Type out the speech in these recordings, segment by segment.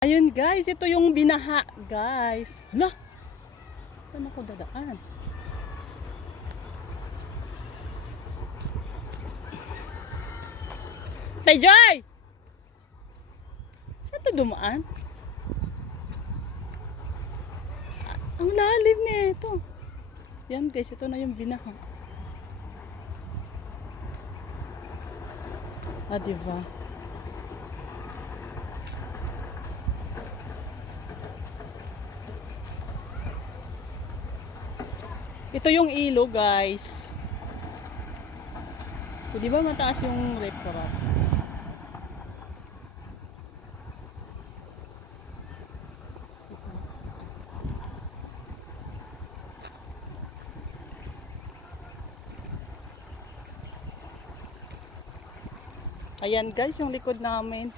Ayun guys, ito yung binaha guys. Hala, saan ako dadaan? Tay Joy! Saan to dumaan? Ang lalim nito. Yan guys, ito na yung binaha. Diba? Ito yung ilo guys. So, di ba mataas yung riprap? Ayan guys, yung likod namin.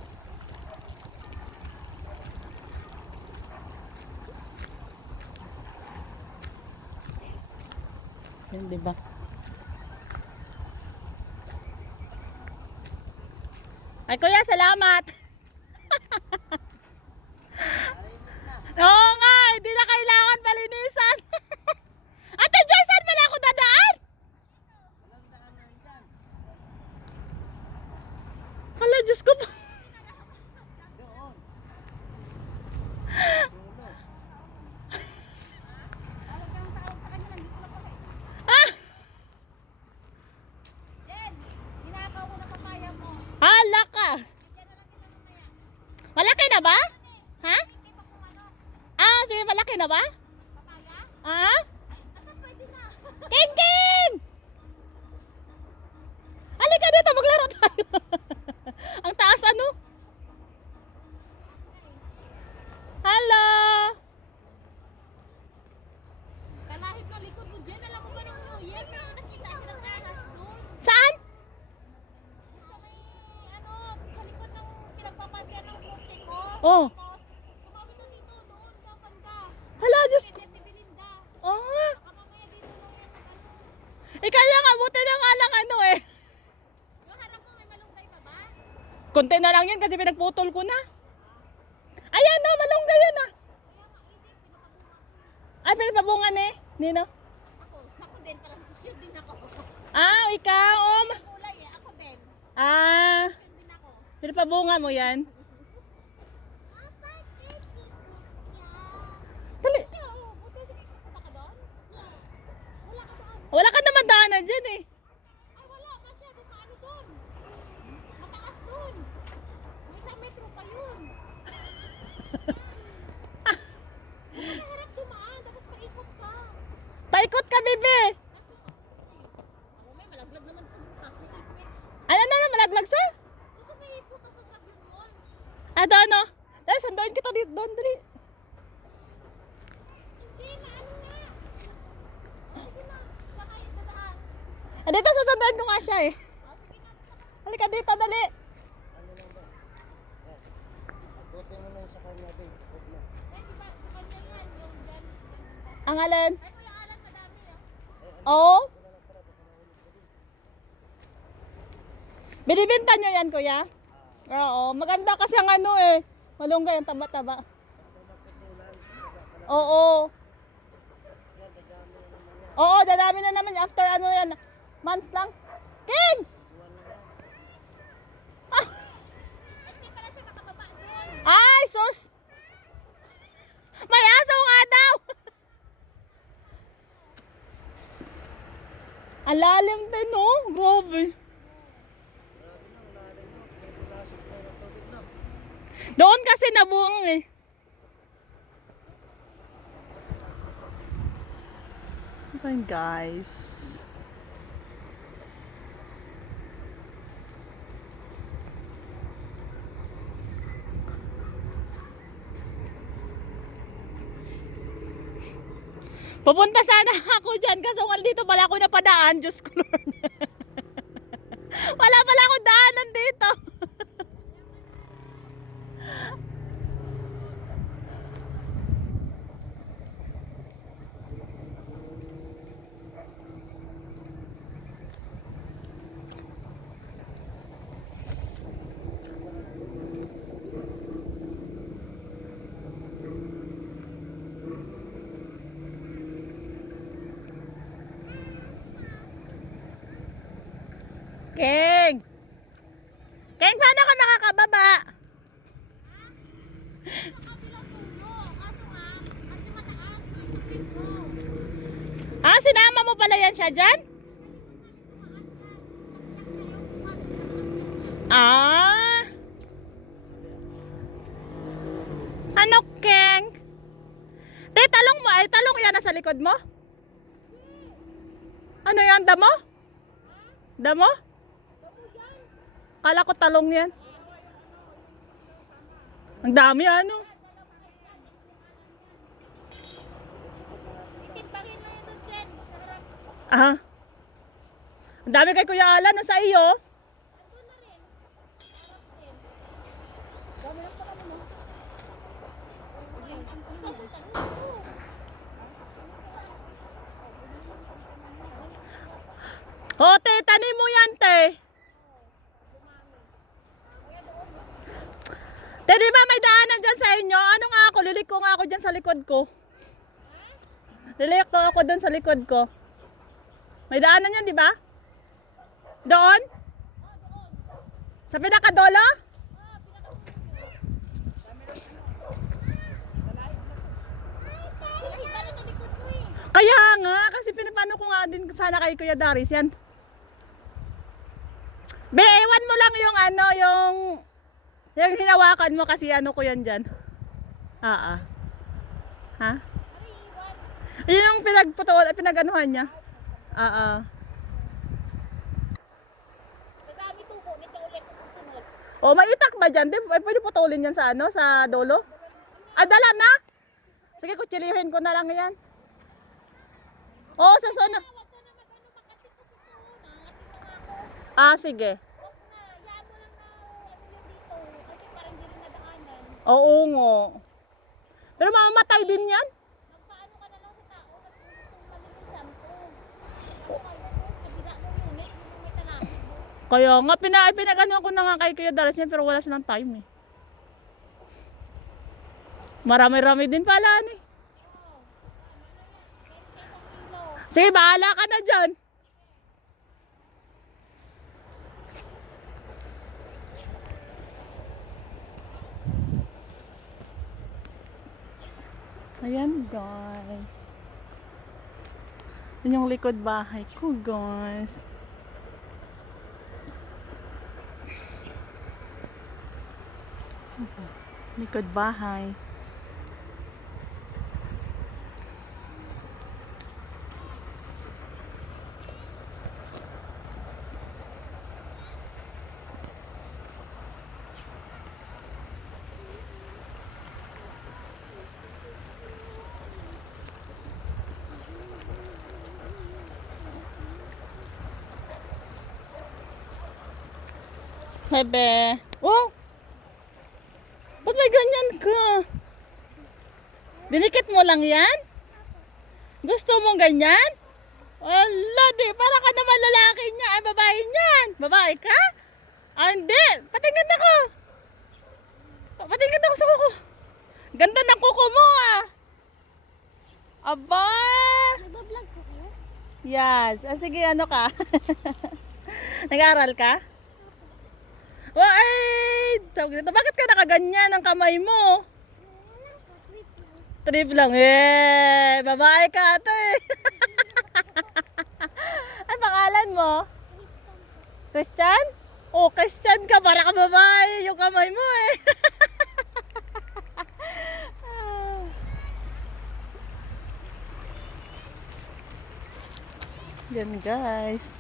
Yan, di ba? Ay kuya, salamat. Oo nga, hindi na kailangan palinisan. Ate Joy, saan pala ako dadaan? Hala, Diyos ko po. Hala ka. Malaki na ba? Ha? Sige, malaki na ba? Ah? King King! Halika dito, maglaro tayo. Ang taas ano? Hello! Kalahit na likod mo dyan. Alam mo ba nung uyan? Nakita silang ahas doon. Saan? Sa may, sa likod ng pinagpapantian ng kotse ko. Oh. Tumawid na dito doon sa banda. Hala, Diyos ko. Dete Belinda. Oo nga. Baka mamaya dito na yan. Kaya nga, buti na nga lang ano eh. Yung harap mo may malunggay pa ba? Konti na lang yun kasi pinagputol ko na. Ayan no, malunggay yan ah. Ay, pinapabungan eh. Nino? Ako din. Parang shoot din ako. Ikaw. Kulay eh. Ako din. Shoot din ako. Pinapabunga mo yan. Dali. Siya, buti sige. Punta ka doon? Wala ka doon. Wala ka naman daanan dyan eh. Ay wala. Masyadong maano doon. Mataas doon. May isang metro pa yun. Nakaharap dumaan. Tapos paikot ka. Paikot ka, bebe. Ako may malaglag naman sa butas. Ano na, malaglag sa? Gusto may putas ang Gabion Mall. Doon no. Dahil sandoin kita dito, doon, dali. Hindi na ano nga. Sige na. Saan kayo dadaan? Dito, sasandoin ko nga siya eh. Sige na. Halika dito, dali. Buti mo na sa kanya, babe. Huwag na. Eh di ba sa kanya yan. Yung dyan. Ang alin? Ay Kuya Alan madami ah. Oo. Binibenta nyo yan, kuya? Oo. Maganda kasi ang ano eh. Malunggay ang taba-taba. Oo. Oo, dadami na naman. After ano yan, months lang. King! Hindi pala siya makababa doon. Ay, sus! May aso nga daw! Ang lalim din, no? Grabe. Doon kasi nabuang eh. Okay, guys. Pupunta sana ako dyan kasi kung dito pala ako napadaan. Diyos ko Lord. Wala pala ako daanan dito. Keng, paano ka makakababa? Sa kabilang dulo. Kaso nga, kasi mataas. Metro. Ah, sinama mo pala yan siya dyan? Ah. Ano, Keng? Te, talong mo. Ay, talong yan nasa likod mo? Ano yan, damo? Damo? Kala ko talong yan. Ang dami ano. Itimbangin mo yun doon, Jen. Sa harap. Ah. Ang dami kay Kuya Alan na sa iyo. Andun na rin. Harap din. O, te, tanim mo yan, te. Te, di ba may daanan dyan sa inyo? Ano nga ako? Liliko nga ako dyan sa likod ko. Liliko ako dyan sa likod ko. May daanan yan, di ba? Doon? Sa pinakadolo? Ay, paano sa likod mo eh? Kaya nga, kasi pinapano ko nga din sana kay Kuya Daris yan. Be, ewan mo lang yung ano, yung hinawakan mo kasi ano ko yan dyan. Ha? Yun yung pinaganuhan niya. Madami tubo nito ulit sa susunod. O, may itak ba dyan? Di, pwede putulin yan sa ano, sa dolo? Ah, dala na? Sige, kutsilihin ko na lang yan. O, sa sunod. Huwag ka na mag-ano makasip sa susunod. Nangatin mo nga ako. Ah, sige. Huwag na. Hayaan mo lang na ano yun dito. Kasi parang hindi rin nadaanan. Oo nga. Pero mamamatay din yan. Magpaano ka na lang sa tao. Nagpulitong malinis ko. Ano kayo? Kabila mo unit. Hindi mo may talapit mo. Kaya nga, pinag-ano ko na nga kay Kuya Daris yan, pero wala siya ng time eh. Marami-rami din pala ni. Sige, bahala ka na dyan. Ayan guys. Yun yung likod bahay ko guys. Likod bahay. Hebe. Oh! Ba't may ganyan ka? Dinikit mo lang yan? Gusto mong ganyan? Wala, di. Para ka naman lalaki niya. Ay, babae niyan. Babae ka? Ah, hindi. Patingin ako. Patingin ako sa kuko. Ganda ng kuko mo, ah. Aba. Nagbablog ko kayo? Yes. Ah, sige, ano ka? Nag-aaral ka? Wait! Tawag dito. Bakit ka nakaganyan ang kamay mo? Trip lang. Eh, babae ka ate. Ano pangalan mo? Christian? Oh, Christian ka. Para ka babae. Yung kamay mo eh. Yan guys.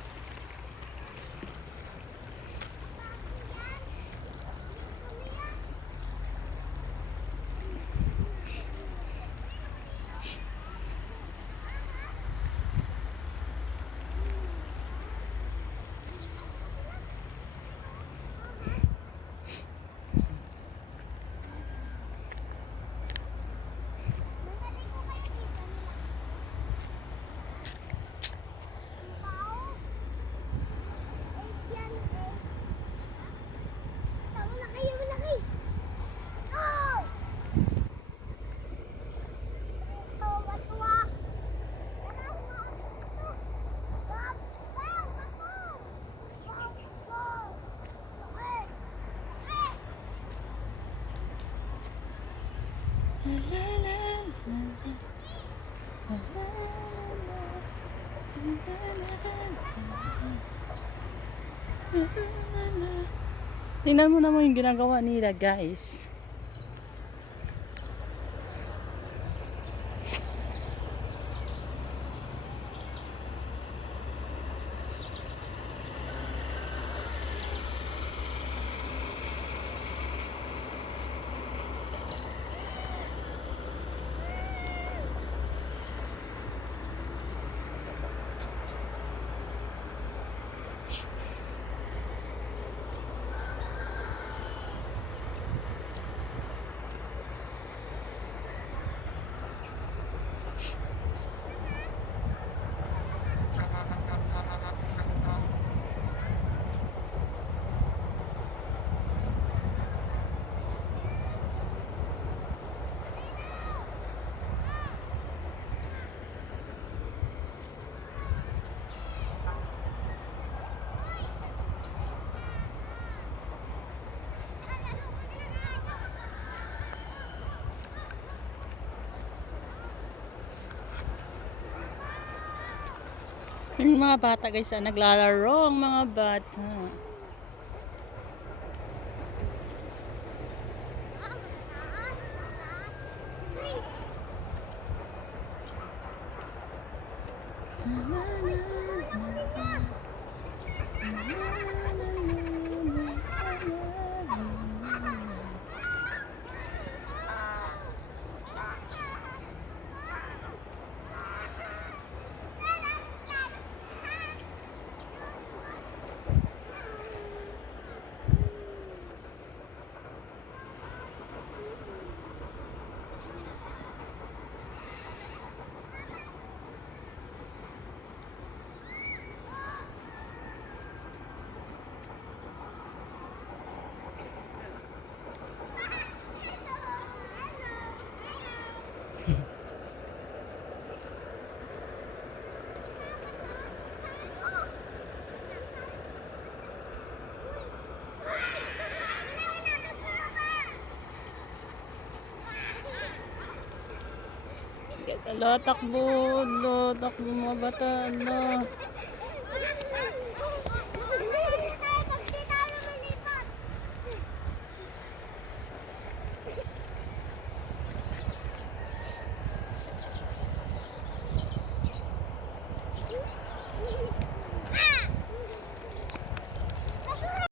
La, la, la, la, la, la, la, la, la. Tingnan mo naman yung ginagawa nila, guys. Yung mga bata guys, naglalaro ang mga bata. Guys, takbo mga bata,